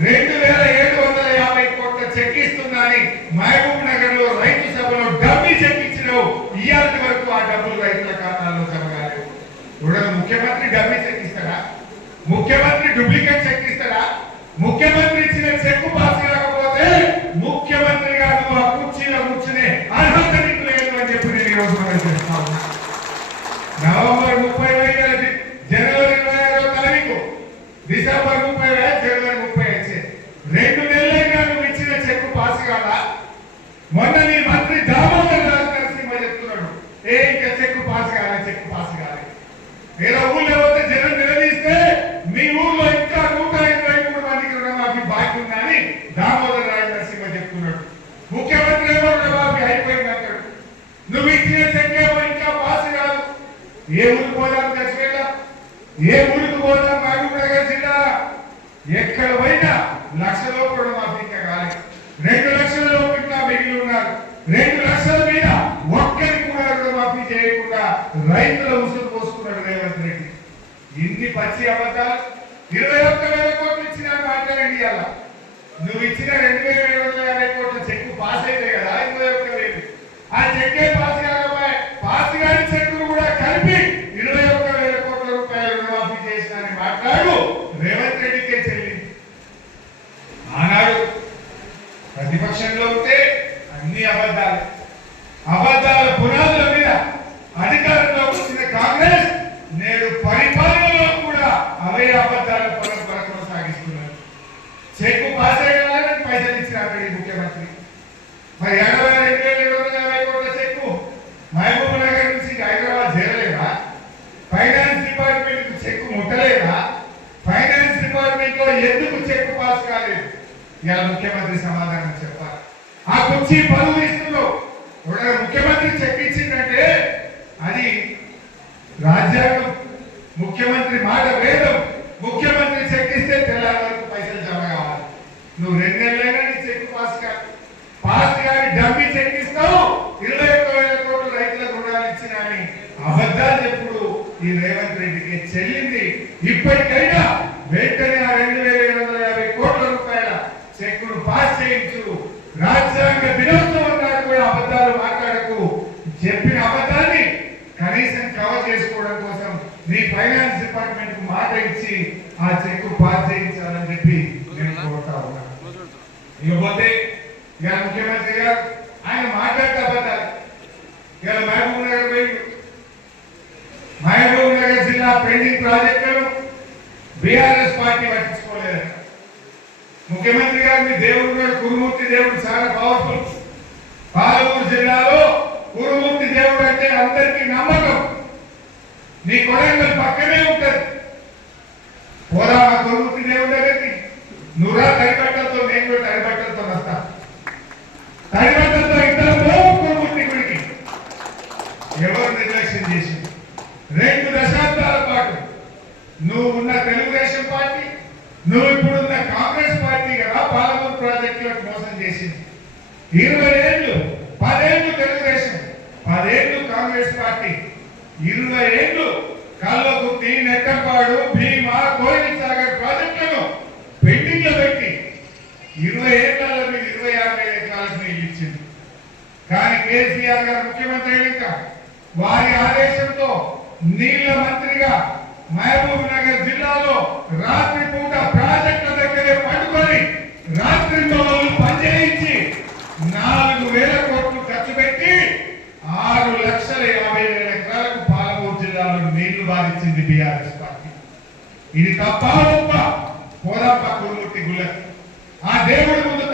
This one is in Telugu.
2750 కోట్ల చెక్ ఇస్తుందని మహబూబ్ నగర్ లో రైతు సభలో డబ్బి చెక్ ఇచ్చినావు. ఇయాల్టి వరకు ఆ డబ్బులు రైతుల ఖాతాల్లో జమ కాలేదు. ముఖ్యమంత్రి డబ్బి చెక్ ఇస్తాడా? ముఖ్యమంత్రి డూప్లికేట్ చెక్ ఇస్తాడా? ముఖ్యమంత్రి ఇచ్చిన చెక్ పాస్ కాకపోతే ముఖ్యమంత్రి గారు ఆ కుర్చీలో కూర్చునే అర్హత నీకు లేదు అని చెప్పి నేను ఈ రోజు చేస్తా ఉన్నా. నవంబర్ 30 జనవరి 26వ తారీఖు, డిసెంబర్ 30 జనవరి 30 2 నెలలైనా నువ్వు ఇచ్చిన చెక్ పాస్ కాదా? మొన్న నీ మంత్రి దామోదర్ రాజు నరసింహ చెప్తున్నాడు, ఇంకా చెక్ పాస్ కాలే, చెక్ పాస్ కాలే. వేరే ఊళ్ళో పోతే జనం నిలదీస్తే మీ ఊళ్ళో ఇంకా 123 మందికి రుణమాఫీ బాకీ ఉందని దామోదర్ రాజు నరసింహ చెప్తున్నాడు. ముఖ్యమంత్రి ఏమో రుణమాఫీ అయిపోయింది అంటాడు. నువ్వు ఇచ్చిన చెక్ ఏమో ఇంకా పాస్ కాదు. ఏ ఊరికి పోదాం చచ్చిపోయినా, ఏ ఊరికి పోదాం మహబూబ్ నగర్ జిల్లా ఎక్కడ పోయినా లక్షలో రుణమాఫీ ఇంకా కాలేదు. 2 లక్షల లోపు ఇంకా మిగిలి ఉన్నారు. 2 లక్షల మీద ఒక్కరికి కూడా రుణమాఫీ చేయకుండా రైతుల ఉసురు పోసుకున్నాడు రేవంత్ రెడ్డి. ఇన్ని పచ్చి అబద్ధాలు. 21,000 కోట్లు ఇచ్చిన మాట్లాడండి. ఇవాళ నువ్వు ఇచ్చిన 2750 కోట్ల చెక్ పాస్ అయితే కదా 21,000. ఆ చెక్కే పాస్ కాకపోయా, పాస్ కాని చెక్కులు కూడా కలిపి 21,000 కోట్ల రూపాయలు రుణమాఫీ చేసినని మాట్లాడు రేవంత్ రెడ్డికే చెల్లింది. ఆనాడు ప్రతిపక్షంలో ఉంటే అన్ని అబద్ధాలు, అబద్ధాల పునాదుల మీద అధికారంలో వచ్చిన కాంగ్రెస్ నేడు పరిపాలనలో కూడా అవే అబద్ధాల పరంపర కొనసాగిస్తున్నారు. చెక్కు పాస్ అయ్యాలని పైసలు ఇచ్చిన అక్కడి ముఖ్యమంత్రి. మరి 22,750 కోట్ల చెక్కు మహబూబ్ నగర్ నుంచి హైదరాబాద్ చేరలేదా? ఫైనాన్స్ డిపార్ట్మెంట్ చెక్కు ముట్టలేదా? ఫైనాన్స్ డిపార్ట్మెంట్ లో ఎందుకు చెక్కు పాస్ కాలేదు? ఇలా ముఖ్యమంత్రి సమాధానం చెప్పాలి. ఆ కుర్చీ పనులు ఇస్తున్నావు. ముఖ్యమంత్రి చెక్ ఇచ్చిందంటే అది రాజ్యాంగం, ముఖ్యమంత్రి మాట వేదం. ముఖ్యమంత్రి చెక్ ఇస్తే తెల్లారి వరకు పైసలు జమ కావాలి. నువ్వు 2 నెలలైనా నీ చెక్ పాస్ కాదు. పాస్ కాని డబ్బి చెక్ ఇస్తావు. 21,000 కోట్లు రైతులకు రుణాలు ఇచ్చినని అబద్ధాలు చెప్పుడు ఈ రేవంత్ రెడ్డికి చెల్లింది. ఇప్పటికైనా వెంటనే ఆ 2,750 కోట్ల రూపాయల చెక్కును పాస్ చేయించు. రాజ్యాంగ దినోత్సవం నాడు కూడా అబద్ధాలు మాట్లాడకు. చెప్పిన అబద్ధాన్ని కనీసం కవర్ చేసుకోవడం కోసం నీ ఫైనాన్స్ డిపార్ట్మెంట్ కు మాట ఇచ్చి ఆ చెక్కు పాస్ చేయించాలని చెప్పి నేను కోరుతా ఉన్నా. ఇకపోతే ఇక ముఖ్యమంత్రి గారు ఆయన మాట్లాడితే అబద్ధాలు. ఇక మహబూబ్ నగర్ పోయి మహబూబ్ నగర్ జిల్లా పెండింగ్ ప్రాజెక్టులను బీఆర్ఎస్ పార్టీ పట్టించుకోలేదు. ముఖ్యమంత్రి గారు మీ దేవుడు కురుమూర్తి దేవుడు చాలా పవర్ఫుల్. పాలమూరు జిల్లాలో కురుమూర్తి దేవుడు అంటే అందరికీ నమ్మకం. నీ కొడంగల్ పక్కనే ఉంటది. పోరా కురుమూర్తి దేవుడి దగ్గరికి. నువ్వురా తడిబట్టలతో, నేను కూడా తడిబట్టలతో వస్తా. తడిబట్టలతో ఇద్దరు కురుమూర్తి గుడికి. ఎవరు నిర్లక్ష్యం చేసింది? 2 దశాబ్దాల పాటు నువ్వు ఉన్న తెలుగుదేశం పార్టీ, నువ్వు ఇప్పుడున్న కాంగ్రెస్ పార్టీ కదా పాలమూరు ప్రాజెక్టులకు మోసం చేసింది. 20 ఏళ్ళు, 10 ఏళ్ళు తెలుగుదేశం, 10 ఏళ్ళు కాంగ్రెస్ పార్టీ, 20 ఏళ్ళు కల్లకుర్తి, నెట్టంపాడు, భీమా, కోయిల్ సాగర్ ప్రాజెక్టులను పెండింగ్ లో పెట్టి 20 ఏళ్లలో మీరు 26,000 ఎకరాలకు నీళ్ళు ఇచ్చింది. కానీ కేసీఆర్ గారు ముఖ్యమంత్రి అయినాక వారి ఆదేశంతో నీళ్ల మంత్రిగా మహబూబ్ నగర్ జిల్లాలో రాత్రి పూట ప్రాజెక్టుల దగ్గరే పడుకొని రాత్రి పనిచేయించి 4,000 కోట్లు ఖర్చు పెట్టి 6,50,000 ఎకరాలకు పాలమూరు జిల్లాలో నీళ్లు బాధించింది బీఆర్ఎస్ పార్టీ. ఇది తప్ప పోదాపా కురుమూర్తి గుళ్ళకి. ఆ దేవుడి ముందు